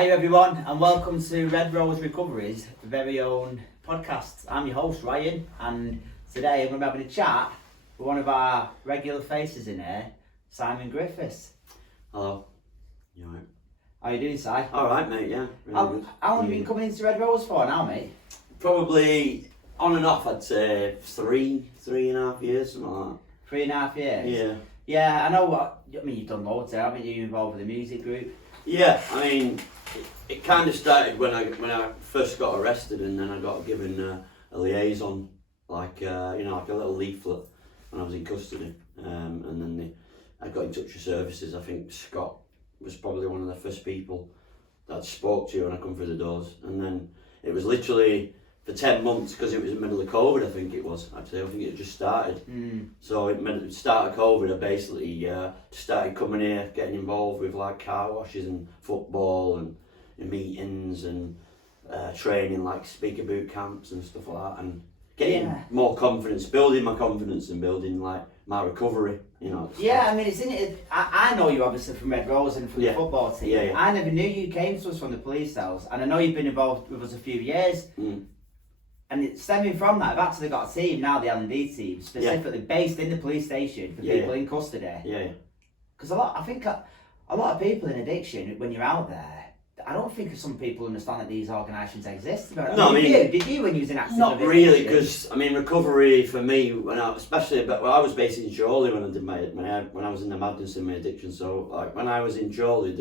Hi everyone, and welcome to RedRoseRecovery's very own podcast. I'm your host Ryan, and today I'm going to be having a chat with one of our regular faces in here, Simon Griffiths. Hello. You alright? How you doing, Si? Alright, mate, yeah. Really How long have you been coming into Red Rose for now, mate? Probably on and off, I'd say 3.5 years, something like that. 3.5 years? Yeah. Yeah, I know you've done loads there, haven't you? You're involved with the music group. Yeah, I mean, it kind of started when I first got arrested, and then I got given a liaison, like a little leaflet when I was in custody, and then I got in touch with services. I think Scott was probably one of the first people that spoke to you when I come through the doors, and then it was literally for 10 months, because it was in the middle of COVID. I think it just started. So at the start of COVID, I basically started coming here, getting involved with like car washes and football and meetings and training, like speaker boot camps and stuff like that, and getting more confidence, building my confidence and building like my recovery, Yeah, I mean, it's in it. I know you obviously from Red Rose and from the football team. Yeah. I never knew you came to us from the police cells, and I know you've been involved with us a few years. And it's stemming from that, I've actually got a team now, the L&D team, specifically based in the police station for people in custody. Yeah. Because I think a lot of people in addiction, when you're out there, I don't think some people understand that these organisations exist. Did you when you was in active Not addiction? really, because I mean, recovery for me, I was based in Chorley when I did when I was in the madness in my addiction. So like when I was in Chorley,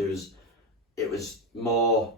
it was more.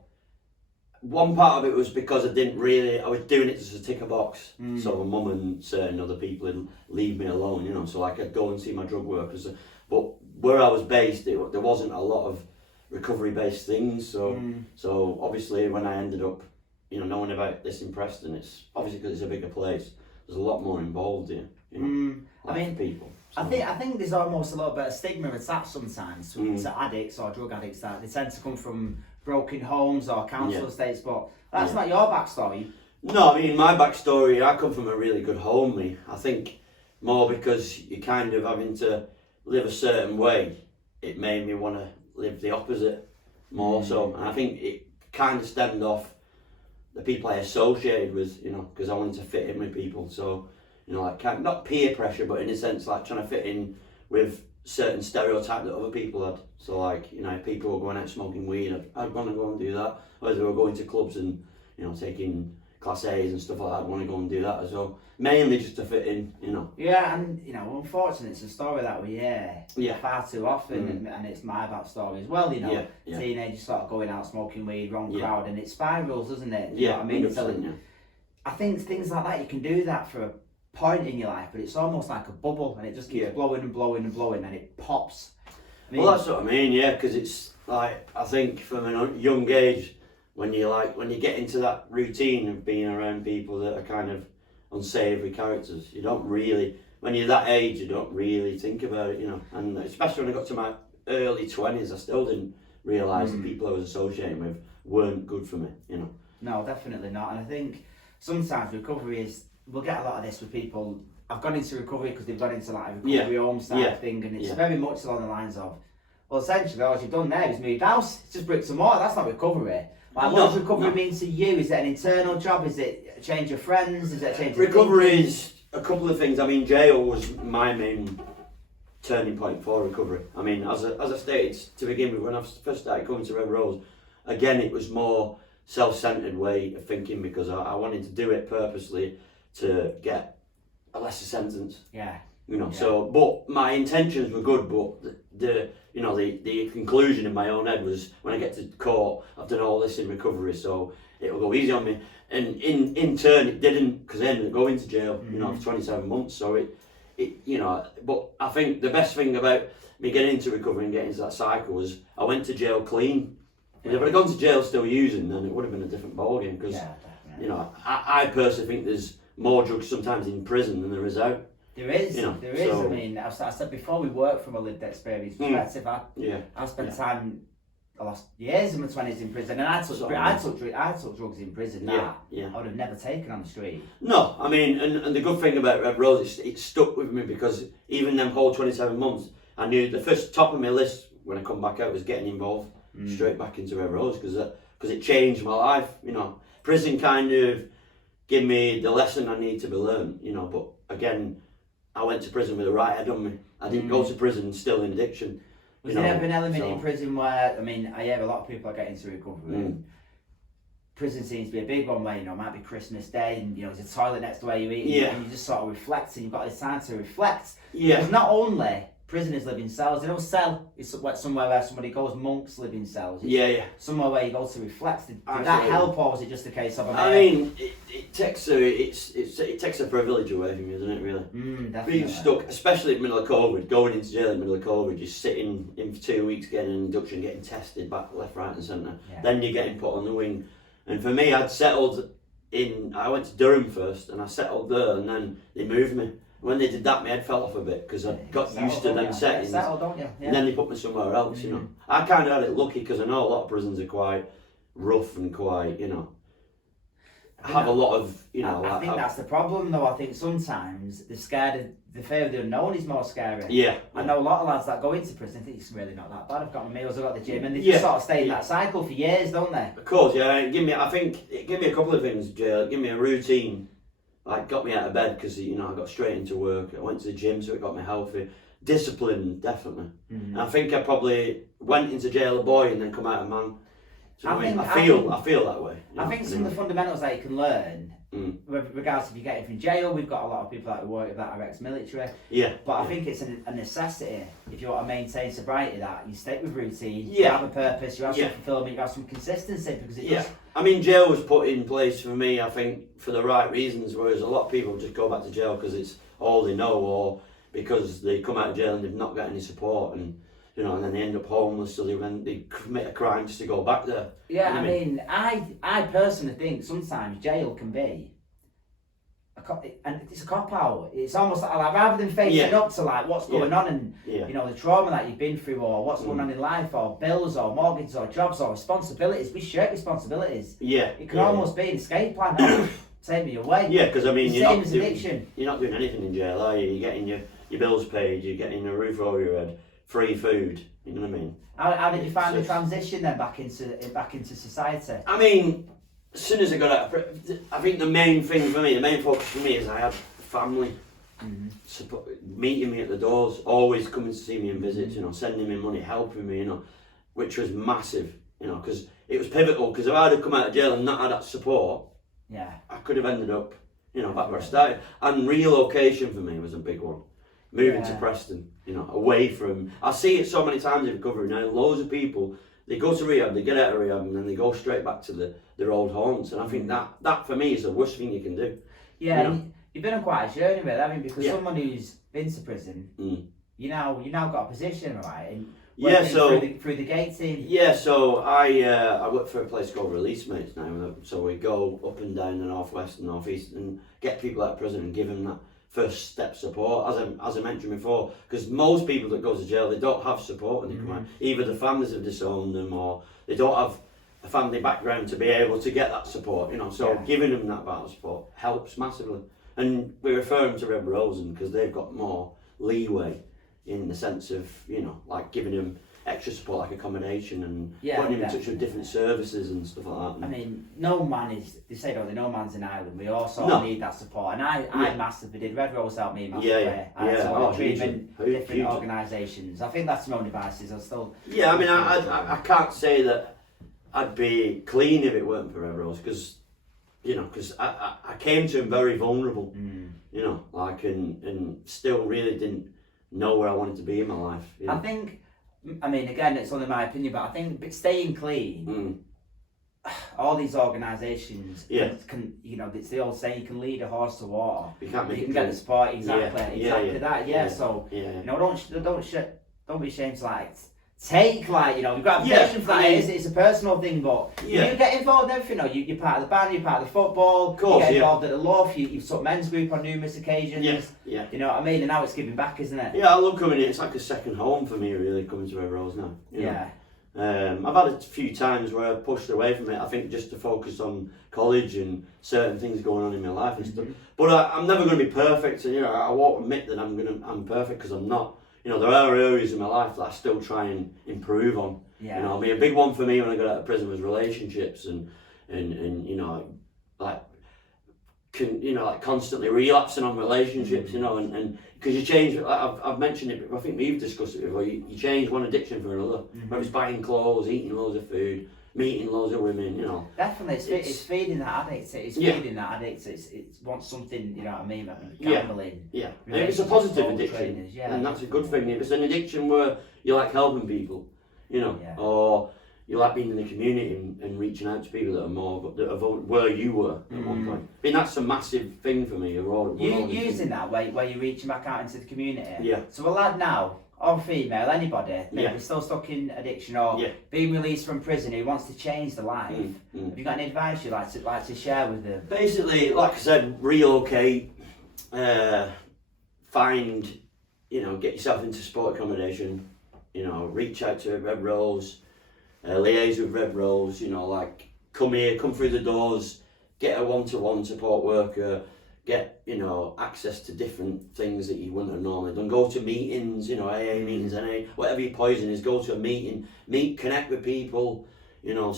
One part of it was because I was doing it just to tick a box, so my mum and certain other people would leave me alone, so I could go and see my drug workers. But where I was based, there wasn't a lot of recovery-based things, so obviously when I ended up, knowing about this in Preston, it's obviously because it's a bigger place. There's a lot more involved here, I mean, people. So. I think there's almost a little bit of stigma attached sometimes to addicts or drug addicts, that they tend to come from broken homes or council estates, but that's not your backstory. No, I mean, my backstory, I come from a really good home. I think more because you're kind of having to live a certain way, it made me want to live the opposite more so. And I think it kind of stemmed off the people I associated with, because I wanted to fit in with people. So, like not peer pressure, but in a sense like trying to fit in with certain stereotype that other people had. So like, if people were going out smoking weed, I'd want to go and do that. Or if they were going to clubs and, taking Class A's and stuff like that, I'd want to go and do that as well. Mainly just to fit in, Yeah, and unfortunately it's a story that we hear far too often, and it's my backstory as well, teenagers sort of going out smoking weed, wrong crowd, and it spirals, doesn't it? You know what I mean? So, I think things like that, you can do that for a point in your life, but it's almost like a bubble, and it just keeps blowing and blowing and blowing, and it pops. Well, that's what I mean, because it's like, I think from a young age, when you get into that routine of being around people that are kind of unsavoury characters, you don't really, when you're that age, you don't really think about it, and especially when I got to my early 20s, I still didn't realise the people I was associating with weren't good for me, No, definitely not, and I think sometimes recovery is, we'll get a lot of this with people. I've gone into recovery because they've gone into like a recovery home style thing, and it's very much along the lines of, well, essentially all you've done there is moved house. It's just bricks and mortar. That's not recovery. Like, what does recovery mean to you? Is it an internal job? Is it a change of friends? Is it a change of recovery is a couple of things. I mean, jail was my main turning point for recovery. I mean, as I stated to begin with, when I first started coming to Red Rose, again, it was more self-centered way of thinking, because I wanted to do it purposely to get a lesser sentence. So, but my intentions were good, but the conclusion in my own head was, when I get to court, I've done all this in recovery, so it'll go easy on me. And in turn, it didn't, because I ended up going to jail, for 27 months. So but I think the best thing about me getting into recovery and getting into that cycle was I went to jail clean. If I'd gone to jail still using, then it would have been a different ballgame, because I personally think there's more drugs sometimes in prison than there is out. There is. So, I mean, I said before, we work from a lived experience perspective. I spent time, I lost years of my 20s in prison, and I took drugs in prison that I would have never taken on the street. No, I mean, and the good thing about Red Rose, it stuck with me, because even them whole 27 months, I knew the first top of my list when I come back out was getting involved straight back into Red Rose, because because it changed my life. You know, prison kind of gave me the lesson I need to be learned. You know, but again, I went to prison with the right head on me. I didn't go to prison still in addiction. Was there ever an element in prison where, I mean, I hear a lot of people are getting into recovery. Prison seems to be a big one where, you know, it might be Christmas Day and, you know, there's a toilet next to where you eat and you just sort of reflect and you've got this time to reflect. Because not only prisoners live in cells, they don't cell is somewhere where somebody goes, monks live in cells. It's somewhere where you go to reflect. Did that help, or was it just a case of I mean, it takes a privilege away from you, doesn't it, really? Definitely. Being stuck, especially in the middle of COVID, going into jail in the middle of COVID, you're sitting in for 2 weeks getting an induction, getting tested back, left, right and centre. Then you're getting put on the wing. And for me, I'd settled in, I went to Durham first and I settled there, and then they moved me. When they did that, my head fell off a bit because I got used to them settings. And then they put me somewhere else, you know. I kind of had it lucky because I know a lot of prisons are quite rough and quite, you know, have a lot of, you know. I think that's the problem, though. I think sometimes they're scared of the fear of the unknown is more scary. I know a lot of lads that go into prison think it's really not that bad. I've got my meals, I've got the gym, and they just sort of stay in that cycle for years, don't they? Of course, yeah. I think it gave me a couple of things, jail. It gave me a routine. Like, got me out of bed because, you know, I got straight into work. I went to the gym, so it got me healthy. Discipline, definitely. And I think I probably went into jail a boy and then come out a man. So I feel that way. I think some of the fundamentals that you can learn, regardless if you get it from jail, we've got a lot of people that work that are ex-military. But I think it's a necessity if you want to maintain sobriety that you stick with routine, you have a purpose, you have some fulfillment, you have some consistency because it just. I mean, jail was put in place for me, I think, for the right reasons, whereas a lot of people just go back to jail because it's all they know, or because they come out of jail and they've not got any support, and you know, and then they end up homeless, so they commit a crime just to go back there. Yeah, I mean, I personally think sometimes jail can be and it's a cop out. It's almost like rather than facing up to like what's going on and you know the trauma that you've been through or what's going on in life or bills or mortgages or jobs or responsibilities. We share responsibilities. It can almost be an escape plan. Take me away. Because I mean, you're not doing anything in jail, are you? You're getting your bills paid. You're getting a roof over your head, free food. You know what I mean? How did you find the transition then back into society? I mean, as soon as I got out, I think the main focus for me is I had family meeting me at the doors, always coming to see me and visits, you know, sending me money, helping me, you know, which was massive, you know, because it was pivotal. Because if I'd have come out of jail and not had that support, I could have ended up, you know, back where I started. And relocation for me was a big one. Moving to Preston, you know, away from. I see it so many times in recovery now. Loads of people, they go to rehab, they get out of rehab, and then they go straight back to their old haunts. And I think that for me is the worst thing you can do. Yeah, you know? You've been on quite a journey with it, I mean, because someone who's been to prison, you now got a position, right? And through the gate team. Yeah, so I work for a place called Release Mates now. So we go up and down the northwest and northeast and get people out of prison and give them that first step support, as I mentioned before, because most people that go to jail, they don't have support when they come out. Either the families have disowned them or they don't have a family background to be able to get that support, you know, so giving them that battle support helps massively. And we refer them to Red Rose because they've got more leeway in the sense of, you know, like giving them extra support like accommodation and putting them in touch with different services and stuff like that. I mean, no man's an island. We all sort of need that support. And I massively did. Red Rose helped me massively. I had treatment, different organisations. I think that's my own devices. I'll still. Yeah, I mean, I can't say that I'd be clean if it weren't for Red Rose because, you know, because I came to him very vulnerable, you know, like, and still really didn't know where I wanted to be in my life. You know? I mean, again, it's only my opinion, but I think staying clean, all these organisations can, you know, it's the old saying, you can lead a horse to water. You can get the support, exactly that. So, you know, don't be ashamed to like take, like, you know, you've got a passion for that. It's a personal thing, but you get involved in everything. You know, you're part of the band, you're part of the football, you get involved at the loaf, you've took men's group on numerous occasions. You know what I mean? And now it's giving back, isn't it? Yeah, I love coming here. It's like a second home for me, really, coming to Red Rose now. You know? I've had a few times where I pushed away from it, I think just to focus on college and certain things going on in my life and stuff. But I'm never going to be perfect, and you know, I won't admit that I'm perfect because I'm not. you know, there are areas in my life that I still try and improve on. Yeah. You know, I mean, a big one for me when I got out of prison was relationships and you know, like, like constantly relapsing on relationships, you know, and because you change, I've mentioned it, I think we've discussed it before, you change one addiction for another, whether it's buying clothes, eating loads of food, meeting loads of women, you know. Definitely, it's feeding that addict, feeding that addict, it wants something, you know what I mean, gambling. Yeah, and if it's a positive addiction, and that's a good thing. If it's an addiction where you like helping people, you know, or you like being in the community and reaching out to people that are where you were at one point. I mean, that's a massive thing for me. Using that where you're reaching back out into the community. Yeah. So a lad now, or female, anybody, maybe still stuck in addiction or being released from prison who wants to change their life. Have you got any advice you'd like to share with them? Basically, like I said, relocate, find, you know, get yourself into support accommodation, you know, reach out to Red Rose. Liaise with Red Rose, you know, like come here, come through the doors, get a one-to-one support worker, get, you know, access to different things that you wouldn't have normally done. Go to meetings, you know, AA meetings, NA, whatever your poison is, go to a meeting, connect with people, you know,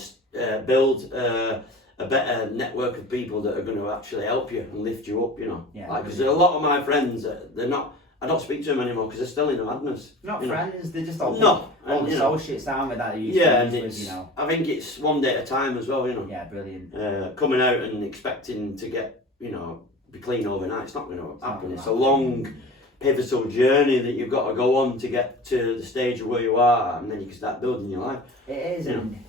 build a better network of people that are going to actually help you and lift you up, you know. Yeah, like, because a lot of my friends, I don't speak to them anymore because they're still in the madness. Not friends, they're just all associates down with that. You know. I think it's one day at a time as well, you know. Yeah, brilliant. Coming out and expecting to get, you know, be clean overnight, it's not going to happen. It's a long, pivotal journey that you've got to go on to get to the stage of where you are, and then you can start building your life. It is,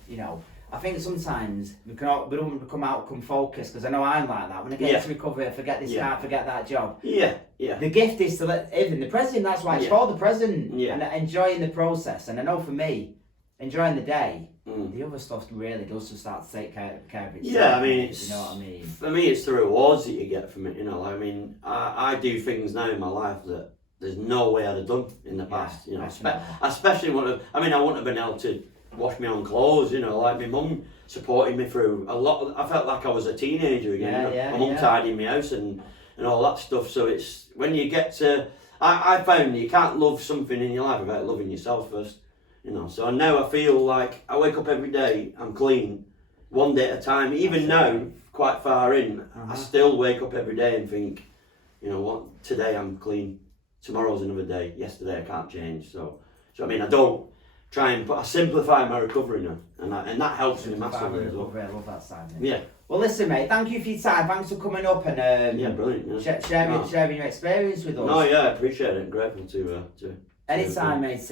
you know, I think sometimes we don't become outcome focused, because I know I'm like that. When I get into recovery, I forget this, can't forget that job. Yeah. The gift is to live in the present. That's why it's called the present. And enjoying the process. And I know for me, enjoying the day, the other stuff really does just start to take care of itself. Yeah, I mean, you know what I mean. For me, it's the rewards that you get from it. You know, I mean, I do things now in my life that there's no way I'd have done in the past. You know, especially I wouldn't have been able to wash my own clothes, you know, like my mum supported me through a lot I felt like I was a teenager again, my mum tidying my house and all that stuff. So it's when you get to I found you can't love something in your life without loving yourself first, you know. So now I feel like I wake up every day, I'm clean, one day at a time. Even now, quite far in, I still wake up every day and think, you know what, today I'm clean, tomorrow's another day, yesterday I can't change. So I mean, I don't try and I simplify my recovery now, and that helps me massively as well. I love that side. Yeah. Well, listen, mate. Thank you for your time. Thanks for coming up and brilliant. Sharing your experience with us. No, I appreciate it. I'm grateful to anytime, mate.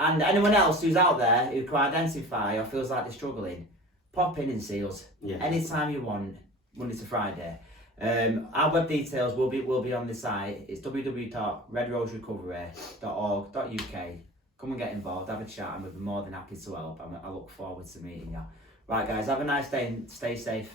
And anyone else who's out there who can identify or feels like they're struggling, pop in and see us. Anytime you want, Monday to Friday. Our web details will be on the site. It's www.RedRoseRecovery.org.uk. Come and get involved, have a chat, and we'll be more than happy to help. I look forward to meeting you. Right, guys, have a nice day and stay safe.